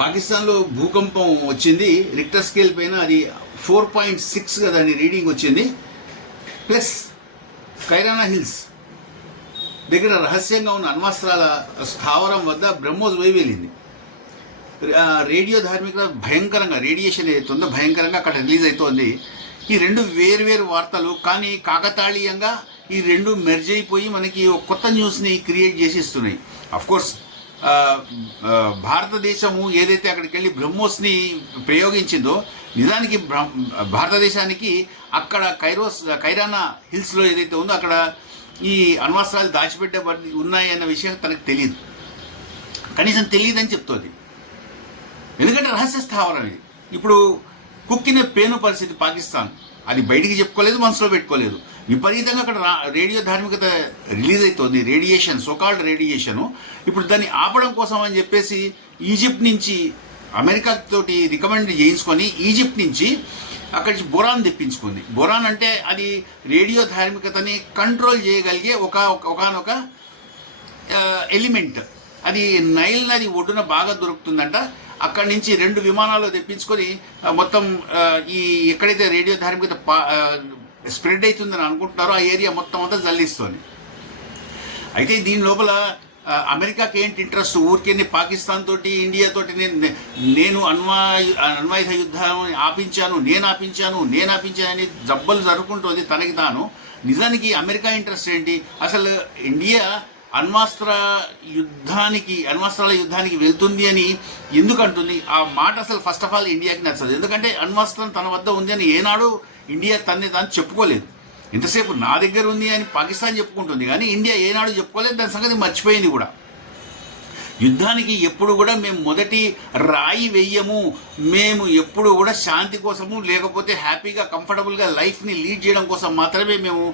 పాకిస్తాన్లో భూకంపం వచ్చింది. రిక్టర్ స్కేల్ పైన అది 4.6గా దాని రీడింగ్ వచ్చింది. ప్లస్ కైరానా హిల్స్ దగ్గర రహస్యంగా ఉన్న అణ్వస్త్రాల స్థావరం వద్ద బ్రహ్మోస్ వైవేలింది. రేడియో ధార్మిక భయంకరంగా రేడియేషన్ ఏదైతుందో భయంకరంగా అక్కడ రిలీజ్ అవుతోంది. ఈ రెండు వేరు వార్తలు, కానీ కాకతాళీయంగా ఈ రెండు మెర్జ్ అయిపోయి మనకి ఒక కొత్త న్యూస్ని క్రియేట్ చేసి ఇస్తున్నాయి. అఫ్కోర్స్ భారతదేశము ఏదైతే అక్కడికి వెళ్ళి బ్రహ్మోస్ని ప్రయోగించిందో, నిజానికి భారతదేశానికి అక్కడ కైరానా హిల్స్లో ఏదైతే ఉందో అక్కడ ఈ అణ్వస్త్రాలు దాచిపెట్టబడి ఉన్నాయి అన్న విషయం తనకు తెలియదు, కనీసం తెలియదని చెప్తోంది. ఎందుకంటే రహస్య స్థావరం ఇది. ఇప్పుడు కుక్కిన పేను పరిస్థితి పాకిస్తాన్, అది బయటికి చెప్పుకోలేదు, మనసులో పెట్టుకోలేదు. విపరీతంగా అక్కడ రేడియో ధార్మికత రిలీజ్ అవుతోంది, రేడియేషన్, సోకాల్డ్ రేడియేషను. ఇప్పుడు దాన్ని ఆపడం కోసం అని చెప్పేసి ఈజిప్ట్ నుంచి అమెరికా తోటి రికమెండ్ చేయించుకొని ఈజిప్ట్ నుంచి అక్కడి నుంచి బొరాన్ తెప్పించుకుంది. బొరాన్ అంటే అది రేడియో ధార్మికతని కంట్రోల్ చేయగలిగే ఒకనొక ఎలిమెంట్. అది నైల్ నది ఒడ్డున బాగా దొరుకుతుందంట. అక్కడి నుంచి 2 విమానాల్లో తెప్పించుకొని మొత్తం ఈ ఎక్కడైతే రేడియో ధార్మికత స్ప్రెడ్ అవుతుందని అనుకుంటున్నారో ఆ ఏరియా మొత్తం అంతా జల్లిస్తోంది. అయితే దీని లోపల అమెరికాకి ఏంటి ఇంట్రెస్ట్? ఊరికే పాకిస్తాన్ తోటి, ఇండియా తోటి నేను అణ్వాయుధ యుద్ధం ఆపించాను, నేను ఆపించాను అని జబ్బలు జరుపుకుంటుంది తనకి తాను. నిజానికి అమెరికా ఇంట్రెస్ట్ ఏంటి? అసలు ఇండియా అణ్వస్త్రాల యుద్ధానికి వెళ్తుంది అని ఎందుకు అంటుంది? ఆ మాట అసలు ఫస్ట్ ఆఫ్ ఆల్ ఇండియాకి నచ్చదు. ఎందుకంటే అణ్వస్త్రం తన వద్ద ఉంది అని ఏనాడు ఇండియా తన్ని తాను చెప్పుకోలేదు. ఇంతసేపు నా దగ్గర ఉంది అని పాకిస్తాన్ చెప్పుకుంటుంది, కానీ ఇండియా ఏనాడు చెప్పుకోలేదు. దాని సంగతి మర్చిపోయింది కూడా. యుద్ధానికి ఎప్పుడు కూడా మేము మొదటి రాయి వెయ్యము. మేము ఎప్పుడు కూడా శాంతి కోసము, లేకపోతే హ్యాపీగా కంఫర్టబుల్గా లైఫ్ని లీడ్ చేయడం కోసం మాత్రమే మేము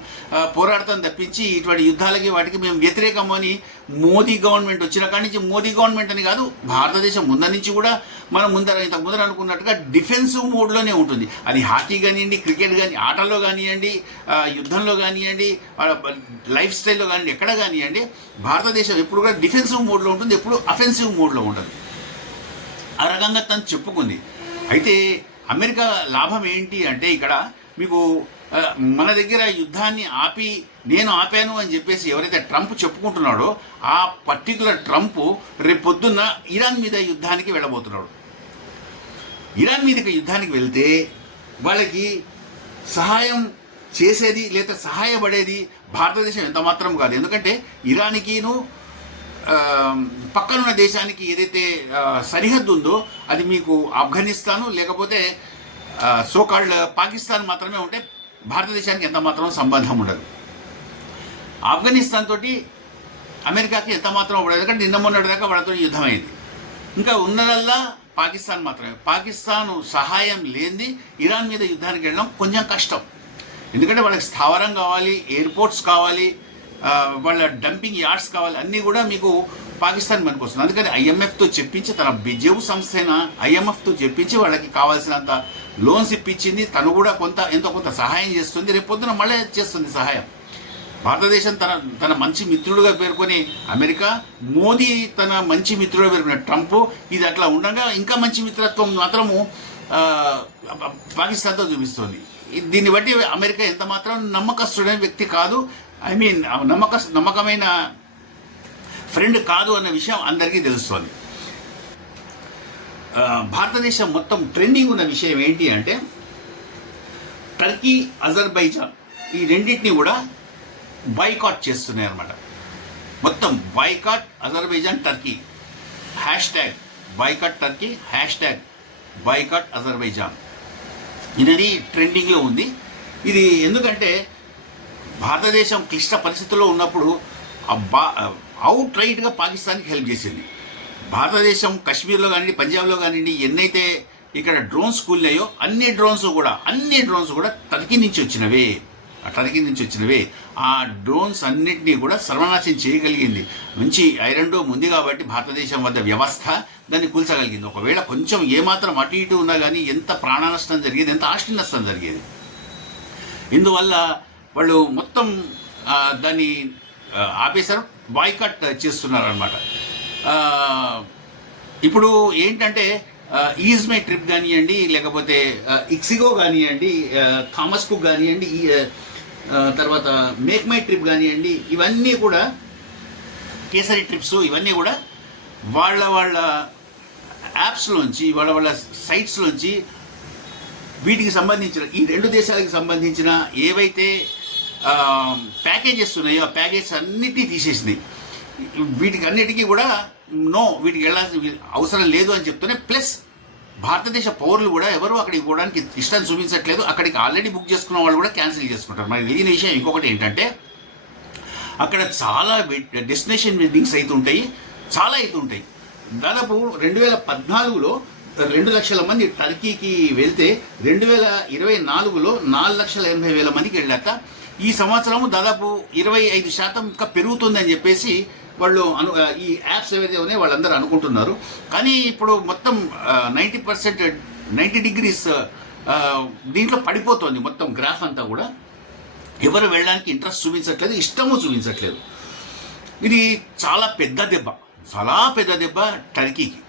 పోరాడతాం తప్పించి ఇటువంటి యుద్ధాలకి వాటికి మేము వ్యతిరేకము అని మోదీ గవర్నమెంట్ వచ్చిన కాడి నుంచి, మోదీ గవర్నమెంట్ అని కాదు, భారతదేశం ముందర నుంచి కూడా మనం ఇంతకు ముందర అనుకున్నట్టుగా డిఫెన్సివ్ మోడ్లోనే ఉంటుంది. అది హాకీ కానివ్వండి, క్రికెట్ కానీ, ఆటల్లో కానివ్వండి, యుద్ధంలో కానివ్వండి, లైఫ్ స్టైల్లో కానివ్వండి, ఎక్కడ కానివ్వండి, భారతదేశం ఎప్పుడు కూడా డిఫెన్సివ్ మోడ్లో ఉంటుంది, ఎప్పుడు అఫెన్సివ్ మోడ్లో ఉండదు. ఆ రకంగా తను చెప్పుకుంది. అయితే అమెరికా లాభం ఏంటి అంటే, ఇక్కడ మీకు మన దగ్గర యుద్ధాన్ని ఆపి నేను ఆపాను అని చెప్పేసి ఎవరైతే ట్రంప్ చెప్పుకుంటున్నాడో ఆ పర్టికులర్ ట్రంప్ రేపు పొద్దున్న ఇరాన్ మీద యుద్ధానికి వెళ్ళబోతున్నాడు. ఇరాన్ మీదకి యుద్ధానికి వెళ్తే వాళ్ళకి సహాయం చేసేది లేదా సహాయపడేది భారతదేశం ఎంత మాత్రం కాదు. ఎందుకంటే ఇరాన్కిను పక్కనున్న దేశానికి ఏదైతే సరిహద్దు ఉందో అది మీకు ఆఫ్ఘనిస్తాను లేకపోతే సోకాల్డ్ పాకిస్తాన్ మాత్రమే ఉంటే భారతదేశానికి ఎంత మాత్రం సంబంధం ఉండదు. ఆఫ్ఘనిస్తాన్ తోటి అమెరికాకి ఎంత మాత్రం ఉండదు, ఎందుకంటే నిన్న మొన్నటి దాకా వాళ్ళతో యుద్ధం అయింది. ఇంకా ఉన్నదల్లా పాకిస్తాన్ మాత్రమే. పాకిస్తాన్ సహాయం లేనిది ఇరాన్ మీద యుద్ధానికి వెళ్ళడం కొంచెం కష్టం. ఎందుకంటే వాళ్ళకి స్థావరం కావాలి, ఎయిర్పోర్ట్స్ కావాలి, వాళ్ళ డంపింగ్ యార్డ్స్ కావాలి, అన్నీ కూడా మీకు పాకిస్తాన్ మనకు వస్తుంది. అందుకని IMFతో చెప్పించి, తన బిజెవు సంస్థ అయిన IMFతో చెప్పించి వాళ్ళకి కావాల్సినంత లోన్స్ ఇప్పించింది. తను కూడా ఎంతో కొంత సహాయం చేస్తుంది. రేపొద్దున మళ్ళీ చేస్తుంది సహాయం. భారతదేశం తన మంచి మిత్రుడుగా పేర్కొని అమెరికా, మోదీ తన మంచి మిత్రుడుగా పేర్కొన్న ట్రంప్, ఇది అట్లా ఉండగా ఇంకా మంచి మిత్రత్వం మాత్రము పాకిస్తాన్తో చూపిస్తుంది. దీన్ని బట్టి అమెరికా ఎంత మాత్రం నమ్మకస్తుడైన వ్యక్తి కాదు, నమ్మకమైన ఫ్రెండ్ కాదు అన్న విషయం అందరికీ తెలుస్తోంది. భారతదేశం మొత్తం ట్రెండింగ్ ఉన్న విషయం ఏంటి అంటే, టర్కీ, అజర్బైజాన్ ఈ రెండింటినీ కూడా బాయ్కాట్ చేస్తున్నాయి అన్నమాట. మొత్తం boycott Azerbaijan Turkey, #boycott Turkey, #boycott Azerbaijan ఇది ట్రెండింగ్లో ఉంది. ఇది ఎందుకంటే భారతదేశం క్లిష్ట పరిస్థితుల్లో ఉన్నప్పుడు అవుట్ రైట్గా పాకిస్తాన్కి హెల్ప్ చేసింది. భారతదేశం కాశ్మీర్లో కానివ్వండి, పంజాబ్లో కానివ్వండి, ఎన్నైతే ఇక్కడ డ్రోన్స్ కూలినాయో అన్ని డ్రోన్స్ కూడా టర్కీ నుంచి వచ్చినవే. ఆ డ్రోన్స్ అన్నింటినీ కూడా సర్వనాశనం చేయగలిగింది. మంచి ఐరన్ డోమ్ ఉంది కాబట్టి భారతదేశం వద్ద వ్యవస్థ దాన్ని కూల్చగలిగింది. ఒకవేళ కొంచెం ఏమాత్రం అటు ఇటు ఉన్నా కానీ ఎంత ప్రాణ నష్టం జరిగేది, ఎంత ఆస్తి నష్టం జరిగేది. ఇందువల్ల వాళ్ళు మొత్తం దాన్ని ఆపేశారు, బాయ్కాట్ చేస్తున్నారు అనమాట. ఇప్పుడు ఏంటంటే ఈజ్ మై ట్రిప్ కానివ్వండి, లేకపోతే ఇక్సిగో కానివ్వండి, థామస్ కుక్ కానివ్వండి, తర్వాత మేక్ మై ట్రిప్ కానివ్వండి, ఇవన్నీ కూడా కేసరి ట్రిప్స్, ఇవన్నీ కూడా వాళ్ళ వాళ్ళ యాప్స్లోంచి, వాళ్ళ వాళ్ళ సైట్స్లోంచి వీటికి సంబంధించిన, ఈ రెండు దేశాలకు సంబంధించిన ఏవైతే ప్యాకేజెస్ ఉన్నాయో ఆ ప్యాకేజెస్ అన్నిటినీ తీసేసినాయి. వీటికి అన్నిటికీ కూడా వీటికి వెళ్ళాల్సిన అవసరం లేదు అని చెప్తూనే, ప్లస్ భారతదేశ పౌరులు కూడా ఎవరు అక్కడికి పోవడానికి ఇష్టం చూపించట్లేదు. అక్కడికి ఆల్రెడీ బుక్ చేసుకున్న వాళ్ళు కూడా క్యాన్సిల్ చేసుకుంటారు. మనకి తెలియని విషయం ఇంకొకటి ఏంటంటే, అక్కడ చాలా డెస్టినేషన్ వెడ్డింగ్స్ అవుతుంటాయి, చాలా అవుతుంటాయి. దాదాపు 2014లో 2 లక్షల మంది టర్కీకి వెళ్తే 2024లో 4,80,000 మందికి వెళ్ళాక, ఈ సంవత్సరం దాదాపు 25% ఇంకా పెరుగుతుందని చెప్పేసి వాళ్ళు ఈ యాప్స్ ఏవైతే ఉన్నాయో వాళ్ళందరూ అనుకుంటున్నారు. కానీ ఇప్పుడు మొత్తం 90% 90 degrees దీంట్లో పడిపోతుంది మొత్తం గ్రాఫ్ అంతా కూడా. ఎవరు వెళ్ళడానికి ఇంట్రెస్ట్ చూపించట్లేదు, ఇష్టము చూపించట్లేదు. ఇది చాలా పెద్ద దెబ్బ, చాలా పెద్ద దెబ్బ టర్కీకి.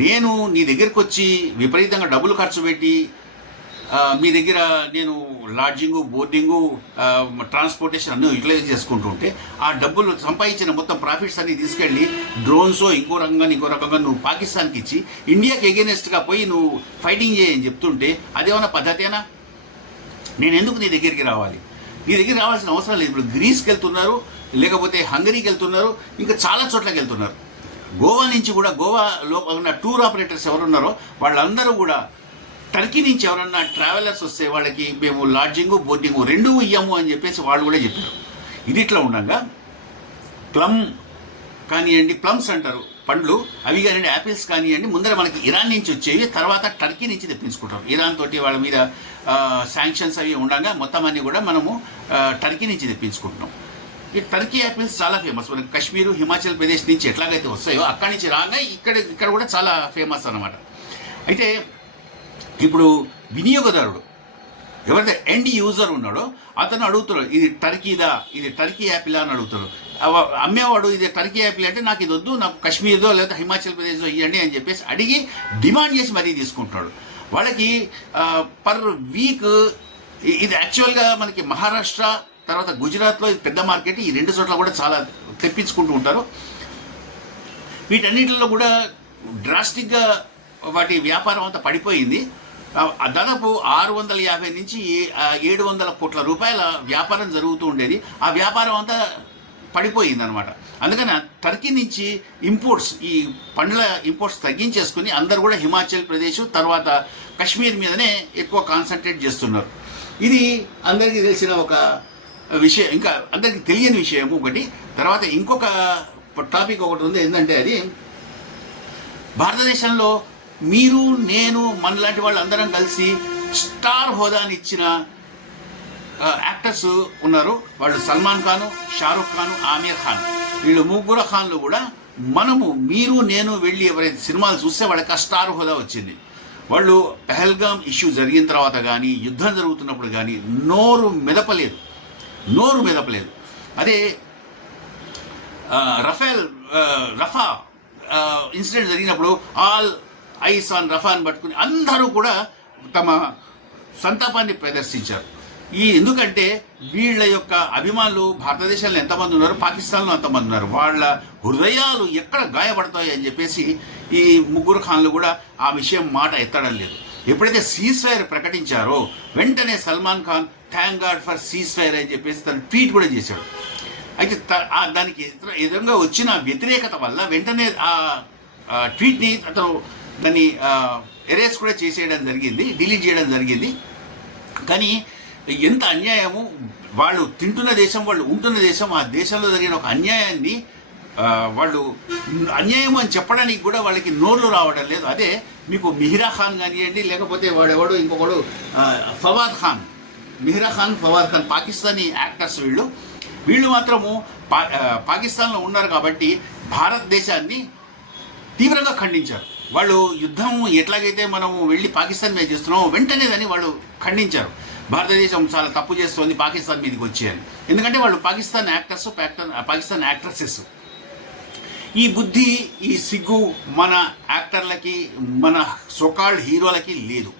నేను నీ దగ్గరికి వచ్చి విపరీతంగా డబ్బులు ఖర్చు పెట్టి మీ దగ్గర నేను లాడ్జింగు, బోర్డింగు, ట్రాన్స్పోర్టేషన్ అన్నీ యూటిలైజ్ చేసుకుంటూ ఉంటే, ఆ డబ్బులు సంపాదించిన మొత్తం ప్రాఫిట్స్ అన్ని తీసుకెళ్ళి డ్రోన్సో ఇంకో రకంగా నువ్వు పాకిస్తాన్కి ఇచ్చి ఇండియాకి ఎగెనెస్ట్గా పోయి నువ్వు ఫైటింగ్ చేయని చెప్తుంటే అదేమన్నా పద్ధతేనా? నేను ఎందుకు నీ దగ్గరికి రావాలి? నీ దగ్గరికి రావాల్సిన అవసరం లేదు. ఇప్పుడు గ్రీస్కి వెళ్తున్నారు, లేకపోతే హంగరీకి వెళ్తున్నారు, ఇంకా చాలా చోట్లకి వెళ్తున్నారు. గోవా నుంచి కూడా, గోవాలో ఉన్న టూర్ ఆపరేటర్స్ ఎవరున్నారో వాళ్ళందరూ కూడా టర్కీ నుంచి ఎవరన్నా ట్రావెలర్స్ వస్తే వాళ్ళకి మేము లాడ్జింగు, బోర్డింగు రెండూ ఇయ్యము అని చెప్పేసి వాళ్ళు కూడా చెప్పారు. ఇది ఇట్లా ఉండగా ప్లమ్ కానివ్వండి, ప్లమ్స్ అంటారు పండ్లు, అవి కానివ్వండి, యాపిల్స్ కానివ్వండి, ముందర మనకి ఇరాన్ నుంచి వచ్చేవి, తర్వాత టర్కీ నుంచి తెప్పించుకుంటారు. ఇరాన్ తోటి వాళ్ళ మీద శాంక్షన్స్ అవి ఉండగా మొత్తం అన్నీ కూడా మనము టర్కీ నుంచి తెప్పించుకుంటున్నాం. ఈ టర్కీ యాపిల్స్ చాలా ఫేమస్. మనకి కాశ్మీరు, హిమాచల్ ప్రదేశ్ నుంచి ఎట్లాగైతే వస్తాయో అక్కడి నుంచి రాగా ఇక్కడ కూడా చాలా ఫేమస్ అన్నమాట. అయితే ఇప్పుడు వినియోగదారుడు ఎవరైతే ఎండ్ యూజర్ ఉన్నాడో అతను అడుగుతున్నాడు, ఇది టర్కీదా, ఇది టర్కీ యాపిల్ అని అడుగుతాడు. అమ్మేవాడు ఇది టర్కీ యాపిల్ అంటే నాకు ఇది వద్దు, నాకు కాశ్మీర్దో లేదా హిమాచల్ ప్రదేశ్లో ఇవ్వండి అని చెప్పేసి అడిగి డిమాండ్ చేసి మరీ తీసుకుంటున్నాడు. వాళ్ళకి పర్ వీక్ ఇది యాక్చువల్గా మనకి మహారాష్ట్ర తర్వాత గుజరాత్లో ఇది పెద్ద మార్కెట్. ఈ రెండు చోట్ల కూడా చాలా తెప్పించుకుంటూ ఉంటారు. వీటన్నిటిలో కూడా డ్రాస్టిక్గా వాటి వ్యాపారం అంతా పడిపోయింది. దాదాపు 650 నుంచి 700 కోట్ల రూపాయల వ్యాపారం జరుగుతూ ఉండేది. ఆ వ్యాపారం అంతా పడిపోయింది అనమాట. అందుకని టర్కీ నుంచి ఇంపోర్ట్స్, ఈ పండ్ల ఇంపోర్ట్స్ తగ్గించేసుకుని అందరు కూడా హిమాచల్ ప్రదేశ్ తర్వాత కాశ్మీర్ మీదనే ఎక్కువ కాన్సన్ట్రేట్ చేస్తున్నారు. ఇది అందరికీ తెలిసిన ఒక విషయం. ఇంకా అందరికీ తెలియని విషయం ఒకటి. తర్వాత ఇంకొక టాపిక్ ఒకటి ఉంది. ఏంటంటే అది భారతదేశంలో మీరు, నేను, మనలాంటి వాళ్ళు అందరం కలిసి స్టార్ హోదాని ఇచ్చిన యాక్టర్స్ ఉన్నారు. వాళ్ళు సల్మాన్ ఖాన్, షారుఖ్ ఖాన్, ఆమీర్ ఖాన్. వీళ్ళు ముగ్గురు ఖాన్లు కూడా మీరు, నేను వెళ్ళి ఎవరైతే సినిమాలు చూస్తే వాళ్ళకి ఆ స్టార్ హోదా వచ్చింది. వాళ్ళు పెహల్గామ్ ఇష్యూ జరిగిన తర్వాత కానీ, యుద్ధం జరుగుతున్నప్పుడు కానీ నోరు మెదపలేదు. అదే రఫా ఇన్సిడెంట్ జరిగినప్పుడు ఆల్ ఐస్ ఆన్ రఫా అని పట్టుకుని అందరూ కూడా తమ సంతాపాన్ని ప్రదర్శించారు. ఎందుకంటే వీళ్ళ యొక్క అభిమానులు భారతదేశంలో ఎంతమంది ఉన్నారు, పాకిస్తాన్లో ఎంతమంది ఉన్నారు, వాళ్ళ హృదయాలు ఎక్కడ గాయపడతాయి అని చెప్పేసి ఈ ముగ్గురు ఖాన్లు కూడా ఆ విషయం మాట ఎత్తడం లేదు. ఎప్పుడైతే సీజ్ ఫైర్ ప్రకటించారో వెంటనే Salman Khan thank God for cease fire అని చెప్పేసి తను ట్వీట్ కూడా చేశాడు. అయితే దానికి ఎదురుగా వచ్చిన వ్యతిరేకత వల్ల వెంటనే ఆ ట్వీట్ని అతను దాన్ని ఎరేస్ కూడా చేసేయడం జరిగింది, డిలీట్ చేయడం జరిగింది. కానీ ఎంత అన్యాయము! వాళ్ళు తింటున్న దేశం, వాళ్ళు ఉంటున్న దేశం, ఆ దేశంలో జరిగిన ఒక అన్యాయాన్ని వాళ్ళు అన్యాయం అని చెప్పడానికి కూడా వాళ్ళకి నోర్లు రావడం లేదు. అదే మీకు మిహిరా ఖాన్ కానివ్వండి, లేకపోతే వాడెవడు ఇంకొకడు ఫవాద్ ఖాన్, మిహిరా ఖాన్, ఫవాద్ ఖాన్ పాకిస్తానీ యాక్టర్స్. వీళ్ళు మాత్రము పాకిస్తాన్లో ఉన్నారు కాబట్టి భారతదేశాన్ని తీవ్రంగా ఖండించారు. వాళ్ళు యుద్ధం ఎట్లాగైతే మనము వెళ్ళి పాకిస్తాన్ మీద చేస్తున్నామో వెంటనే దాన్ని వాళ్ళు ఖండించారు. భారతదేశం చాలా తప్పు చేస్తోంది పాకిస్తాన్ మీదకి వచ్చేయాలి. ఎందుకంటే వాళ్ళు పాకిస్తాన్ యాక్టర్స్, పాకిస్తాన్ యాక్ట్రసెస్. ఈ బుద్ధి, ఈ సిగ్గు మన యాక్టర్లకి, మన సోకాల్డ్ హీరోలకి లేదు.